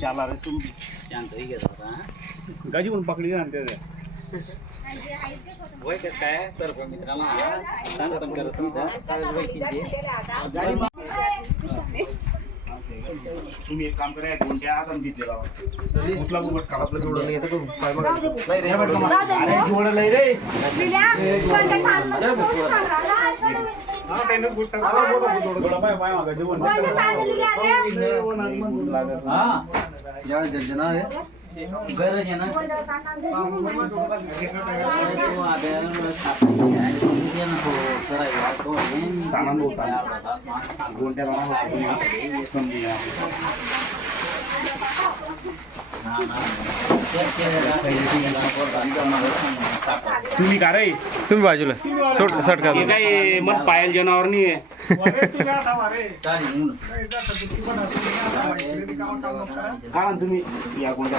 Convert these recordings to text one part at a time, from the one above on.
चाला रे तुम शांत होई गेला होता हा? गाजी म्हणून पकडी ना ते वय कसं काय सर्व मित्राला सांगा तुम करत नाही वय किती गाडी तुम्ही एक काम करा कोणत्या बुबट तेवढं नाही येतं बघा. नाही बरं का? अरे रे। हा, त्यांनी गोष्ट सांगा. थोडं पाय- पाय मागं जेवण. हा। गरज आहे ना? तो सामान बोलता. कोणत्या कामाला आपण समजूया. तुम्ही का रे? तुम्ही बाजूला. सोड सटका हे काय मग पायल जनावर नाही का तुम्ही. या कोणत्या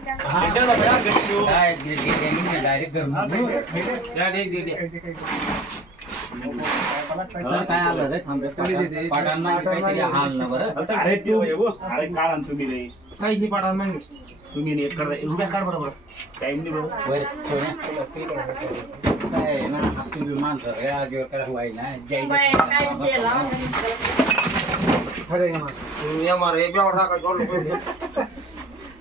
काय डायरेक्ट करून काय रे पाटांना काहीतरी हाल ना बरं अरे तू अरे काढा ना तुम्ही रे काही नाही पाडा मग तुम्ही नाही कर रुपया काढ बरोबर टाइम नाही बरोबर काय ना आपली विमान सर या ज़ोर करा वाई ना जय जलाले पाणी जास्त सगळे आता येले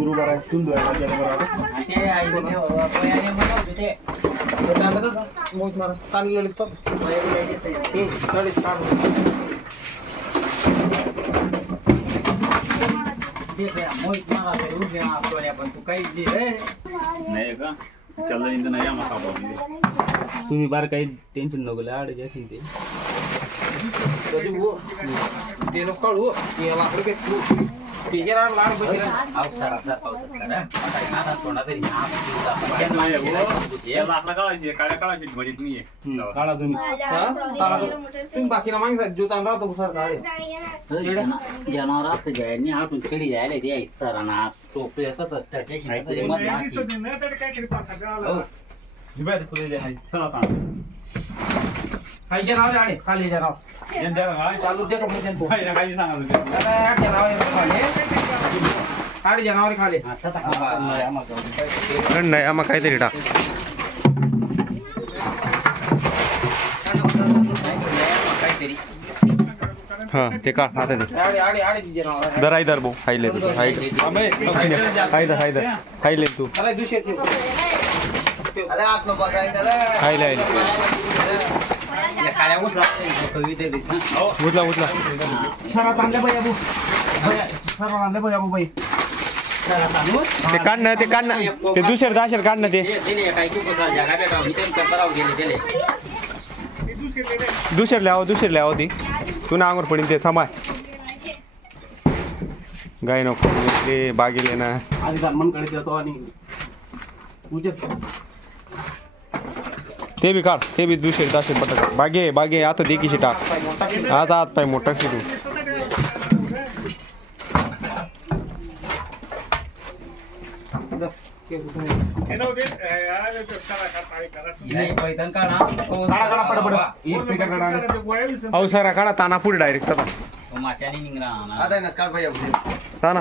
गुरु बरा आहे बरोबर आणि ते आई पयाने म्हणत होते ते काय मोहित मला ते उभे असतो पण तू काही दे रे नाही का चल इंद नाही आम्हाला तुम्ही बार काही नको आडे असेल ते काढा तुम्ही तुम्ही बाकीला मागे जोतान राहतो सर जनावरात जायनी आठून चिडी जायला ते सरांना. टोपी असतात त्याच्याशी मत माशी हो. चला मासी हो हिबायत फुले जे आहे चला आता यांच्या काय चालू दे का। काही सांगा आता तर थंड आहे आम्हा काहीतरी टाक हा ते काढ आता दे। दर आई दर भाऊ खाईले तू खाई खाई दर खाई दर खाईले तू। खाईले आईले या काळ्या उचला कविता दिस गाड्या उचला. हो. बाई अबू. बाई अबू बाई. ते काढणं ते काढणं. ते दुसरे दाशेर काढणं ते. दुसरे लावा दुसरे लावा ती. तू ना पडीन ते थांबा. गाय नको बागेले ना. ते बी काढ ते बी दुसरे दाशेर पटक बागे बागे आता देखीशी टाक आता हात पाय मोठा तू काढा अवसारा काढा ताना पुढे डायरेक्ट आता. ताना.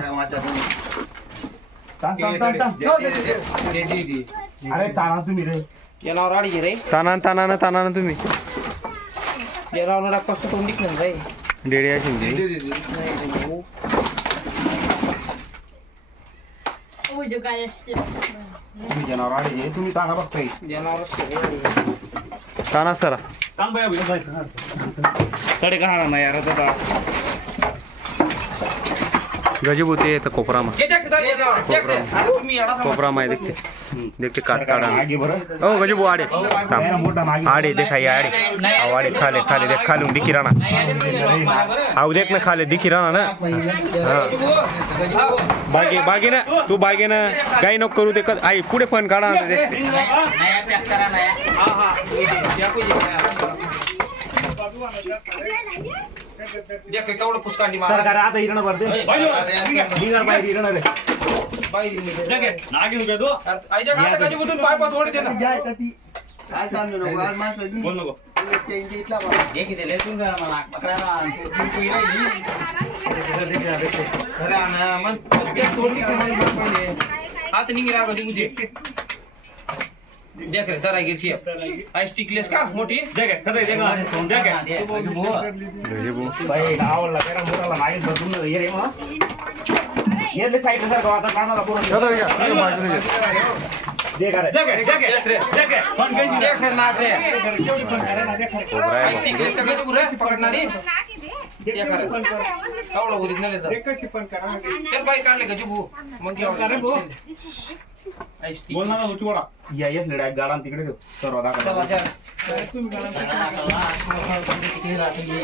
अरे ताना तुम्ही रे. जनावर अडीचशे रे. ताना तानानं तानानं तुम्ही. जनावराला कष्ट करून निघणार रे. डेडी असेल नाही रे भाऊ. उजू जनावर आहे, तुम्ही ताना ताना सरा. तडे घालणार नाही यार आता बा. गजबूत येतं कोपरामा. कोपरा- कोपरा माहिती ते. देखते काट काट ओ गजबू आड़े थाम आड़े देखा आड़े आओ आड़े खाले ले देख खा दिखी राणा आओ देख मैं खाले दिखी राणा ना हाँ बागे बागे ना तू बागे ना गाय नको करू देखत आई पुढे फोन काढा देख देख केवढं पुष्कांडी सरकार मारा आता हिरण भरते बिगर बाहेर हिरण रे बाई नागी उभे तो आई देख आता कधी बुतून पाय पाय थोडी दे ना बोल नको चेंज इतला बा देख देखी ते लेसून करा मला पकडायला तू राहिली अरे ना मन ते तोडली की नाही बघ पहिले हात निघी राग कधी बुती देख रे जरा गिरची आई स्टिकलेस का मोठी देख कधी देख देख गजबू बाई आवडला त्याला मोठाला मागे बसून ये रे मग येले साईड सारखं आता कानाला पूर्ण देख अरे देख देख देख रे देख पण काही देख रे नाक रे आई स्टिकलेस का कधी बुरे पकडणारी देख रे कावडा ओरिजिनल आहे तर बाई काढले का जिबू मग आई स्टिक बोल ना या येस लेडा गाडा तिकडे ठेव सर्व चला दाखवा जा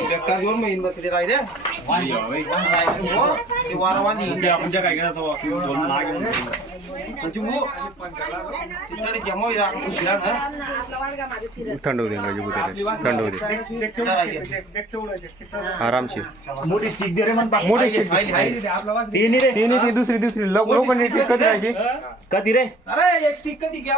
देखता ज़ोर में इंदर किती राहिले हो ते वारवानी इंडिया आपण जे काय केलं बोल नागे जिबू सिताडे जमो इरा कुशिरा ना थंड होते गजबू थंड होते आरामशीर मोठी स्टिक दे रे मोठी. ते नाही ती नाही ती दुसरी दुसरी। ती कधी रे अरे एक स्टिक कधी घ्या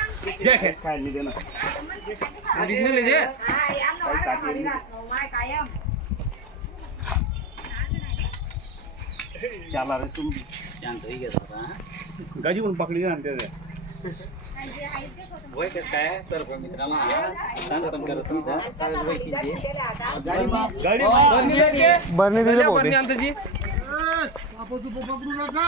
દેખે ખાઈ લીધે ના ઓરિજિનલ લીધે હા આમ નો માય કાયમ ચાલા રે તું શાંત થઈ ગયા હતા ગાજી પણ પકડી ગયા અંતે वही कसका है सर मित्राला सांगा तुमच्या तुमचा वही बापू तू पकडू नका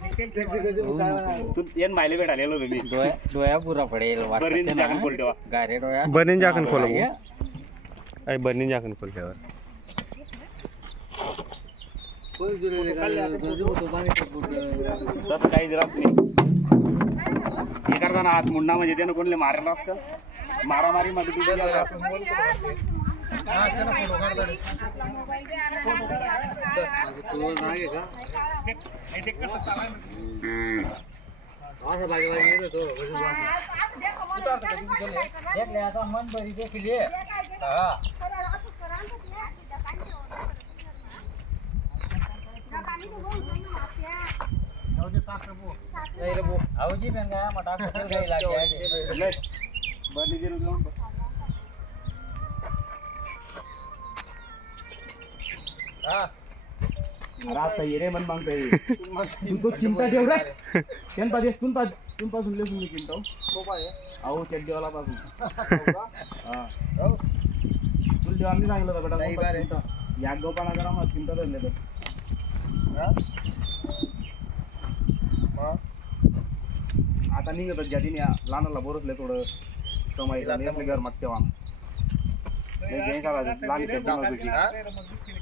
तू येन मायले तुम्ही डोळ्या डोळ्या पुरा पडेल बरीन खोल ठेवा. गारे डोळ्या. बरणी जाकन खोल बरणी जाकन खोल त्यावर तसं काही जरा नाही हे करताना हात मुंडा म्हणजे त्यानं कोणले मारला असतं? मारामारी मध्ये तुझ्या मन बरी देखली हा आवजी पण काय मटा काही लागली बरली गेलो जाऊन बघ. अरे आता ये रे मन मागतोय. तू चिंता ठेव रे. चिंता दे तुमचा तुमपासून लेसून मी चिंता काय अहो चड्डीवाला पासून. हा. तुला जेव्हा आम्ही सांगितलं होतं बेटा कोणता चिंता. या गोपाना करा मग चिंता धरले तर. आता निघत ज्यादीने लहानाला बोरसले थोडं. कमाई घर मग तेव्हा लहान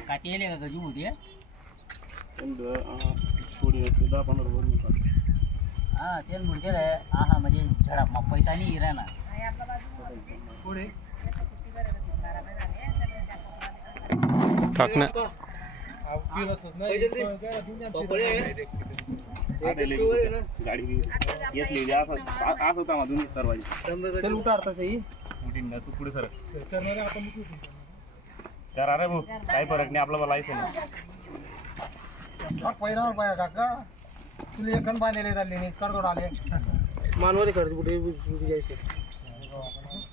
काटी येले का ઉધી છોડી દા પંદર વર્ષ હા તેલ મુડકે રે હા म्हणजे झडाप पैसा नाही इरा ना पुढे टाकना गाडी येत असं असं होता माझून सर्वांची उतारता तू पुढे सर चार अरे भाऊ काही फरक नाही आपला पाया काका. तुला एकन बांधलेले चालले नाही करतो आले. मानवरी करत कुठे जायचं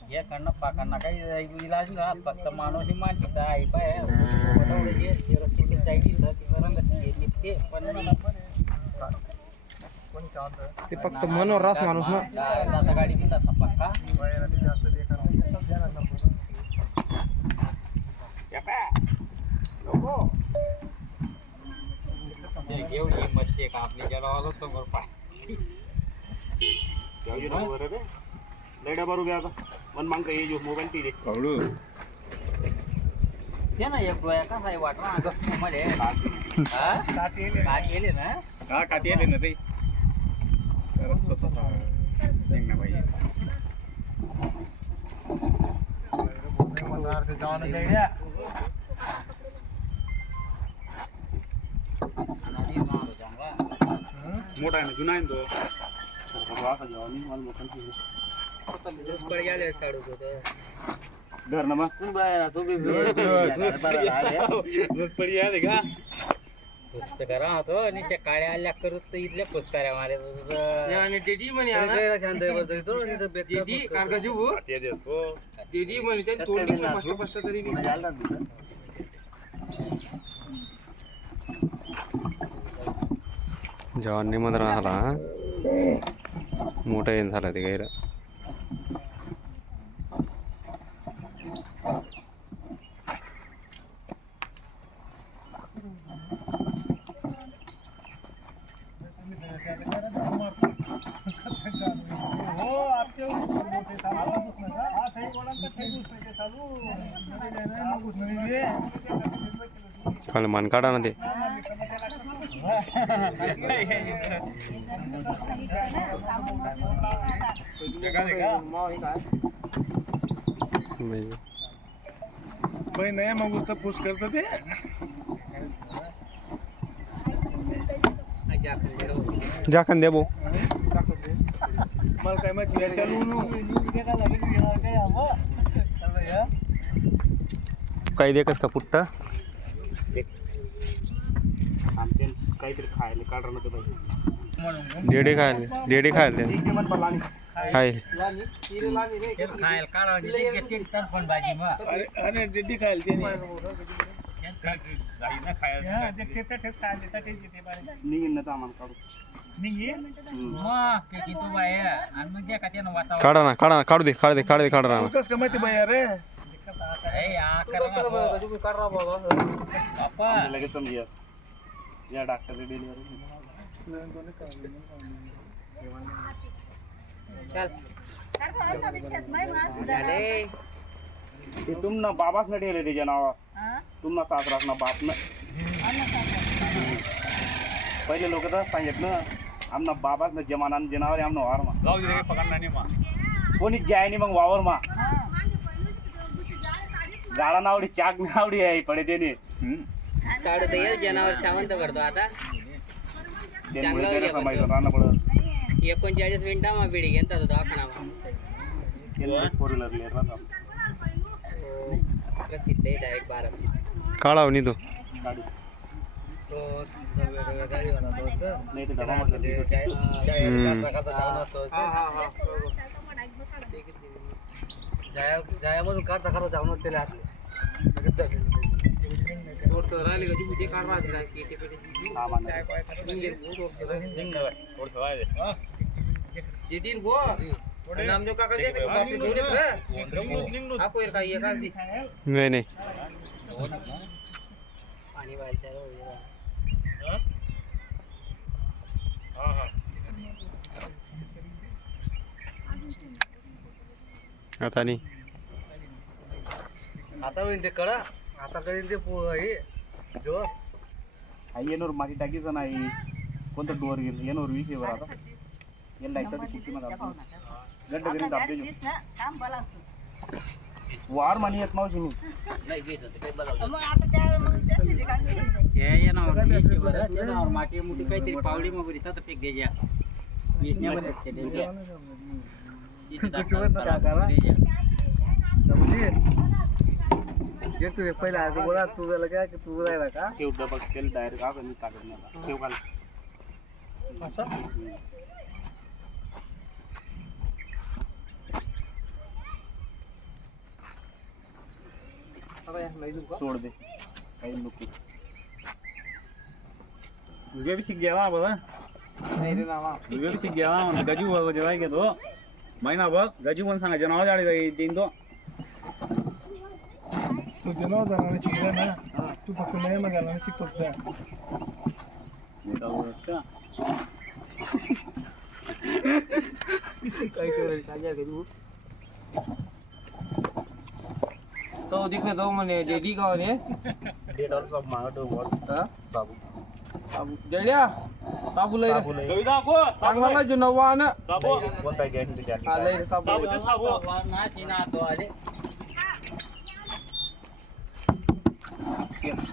हे कडनं पाकडनं काही इलाज फक्त मानसिकता आहे पाय. जायची पण ते फक्त मनोहर रास माणूस ना. आता गाडी पक्का. घेऊन ये मच्छी का आपली ज्याला आलो समोर पाय. लयडा बरू घ्या मन मांग ये जो मोबाईल ती कवळू ते ना एक कसा आहे वाटला अगं? मध्ये काट येले ना? हा काट येले ना ते. रस्ता तसा निघणं पाहिजे जाऊन जाऊँगा मोठा आहे ना जुना ना तो सरकार असा जेव्हा मी मला मोठा बढ़िया लेट काढू तो घर ना मग तू बाय तू बी पडी आहे का पुस्तकारा होतो आणि त्या काळ्या आल्या करत तर इथल्या पुस्तकाऱ्या मारे आणि डेडी म्हणे शांत बसतो आणि तो डेडी कारका जीव ते देतो डेडी म्हणे त्या तोंडी स्पष्ट स्पष्ट तरी ಜವಾನ್ ನೇಮದ್ರಾಹಲ 108 ಸಲದಿ ಕೈರ ಓ ಆಪ್ಕೆ ಉನ್ ಕೋನೇಶಾ ಆಲೋ ಸುನಸಾ ಆ भाई नाही मग उस्त पुश करत ते जाखन दे भाऊ मला काय माहिती चालू काही देखस का पुट्टा? काहीतरी खायला काढा ना बाई. डेडे खायला डेडे खायला खायल. काढा काढा ना काढू दे काढू दे काढू दे काढा ना. माहिती बाई अरे? लगेच समजा या डॉक्टरची डिलिव्हरी ते तुमना बाबाच न ठेवले त्याच्या नावा तुमना सासरास ना बाप न. पहिले लोक तर सांगत ना आमना बाबाच ना जमाना जनावर आमना वावर मा. जाऊ दे पकडणार नाही मा. कोणी जाय नाही मग वावर मा. गाडा नावडी चाक नावडी आहे पडे त्याने. काढू तर येईल जनावर छावंत करतो आता समायचं एकोणचाळीस मिनिटा मग बिडी राहतात प्रसिद्ध आहे डायरेक्ट बारा काढाव नाही तो तर. तर. जाय-. हा हा हा जायामधून काढता काढता जाऊन त्याला हातले. लगेच जाते. थोडं राहिले गजू ते काढ राहते ना की ते कधी हा, मान्य. निघले भो, थोडं. निघ ना बाई. थोडंसं व्हायचं. जे दिन भो नामदेव काका दे ना, बापरे घेऊन येत रे. हा कोयर काय एका दी नाही नाही पाणी व्हायचं रे. आता नाही आता होईन ते कडा आता करीन ते पो- हे जोर हा, येणूर माती टाकीचं नाही कोणतं डोअर गेलं येणूर विषय बरं आता याला एकदा ती कुट्टी मध्ये आपण गड्ड करीन दाबते जो. वार मानी येत मावशी मी हे येणार वीसशे बरं त्याच्यावर माती मोठी काहीतरी पावडी मग तिथं पीक द्यायच्या वीसण्यामध्ये ते द्यायच्या. तिथे टाकावं, करावं, द्यायच्या. ये तू पहिला आज बोला तू झालं काय की तू राहिला का ठेव डबा तेल डायरेक्ट का मी टाकत नाही आता. ठेव खाली सोड दे काही नको तुझ्या बी शिक घ्यावा बघा नाही रे नावा तुझ्या बी शिक घ्यावा म्हणून गजू जेवाय घेतो महिना बघ गजू पण सांगा जनावर जाडी देईन तो నువ్వు తినవు దాని చిక్కుదానా నువ్వు పక్కన ఏమో దాని చిక్కుతుందా તો દીકરે દો મને ડેડી કહો ને ડેડો સબ માંગડો વોટતા સાબુ સાબુ ડેડિયા સાબુ લઈ રે દોઈ દા કો સાંગલા લઈ જો નવા ને સાબુ કોતા ગેટ દે સાબુ સાબુ સાબુ ના સીના તો આલે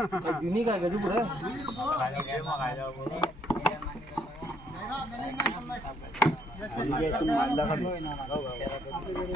हा ना ना. बस जुनी काय गजू पुढे मांडला खाली